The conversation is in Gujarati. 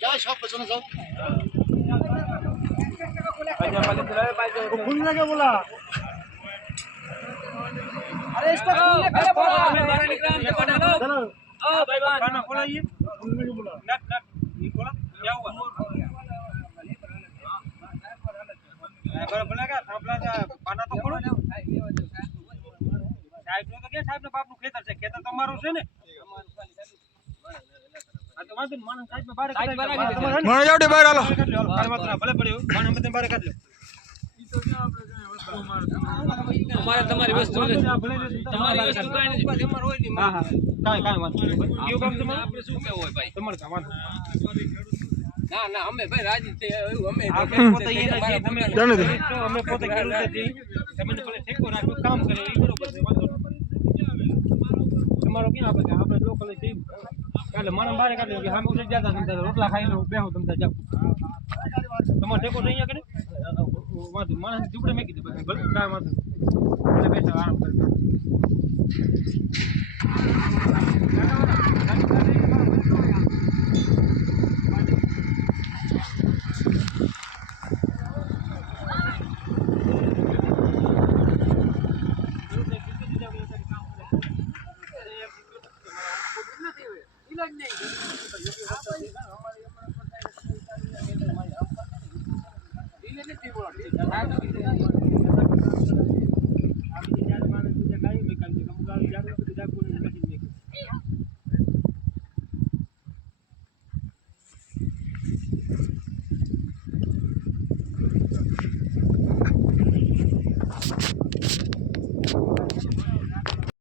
যাও সব পেছনে যাও খুলনে লাগে বলা अरे इसको खुलने पहले बोला चलो ओ भाई खाना खोला ये खुलने के बोला नट नट ये खोला क्या हुआ अगर बोलेगा थापला का पाना तो खोलो साहब ने तो क्या साहब ने बाप नु खेतर તમારું છે ને આ તો વાંધો માણસ સાહેબ ને બારે કાઢી મને જાવ દે બહાર હાલો કાઈ વાત ના ભલે પડ્યો માણસ બધે બહાર કાઢ લો ઈ તો ક્યાં આપણે અમારે તમારી વસ્તુ તમારી વસ્તુ કાઈ નથી તમાર હોય ની હા હા કાઈ વાત નહીં કયો કામ તમારે આપણે શું કેવું હોય ભાઈ તમારે કામ ના ના અમે ભાઈ રાજી છે અમે પોતે અમે પોતે ખેડૂત છીએ તમને ભલે ઠેકો રાખો કામ કરે એ બરોબર છે વાંધો તમારો ક્યાં આપણે લોકલ છીએ એટલે મને બારે કાઢી કે સામે ઉઠી જતા તમે રોટલા ખાઈ લો બેહો તમે જાવ તમારો ઠેકો નહીં કરે વાંધો માણસ ઝૂપડે મેકી દે બસ કાઈ વાંધો એટલે બેઠા આરામ કરતા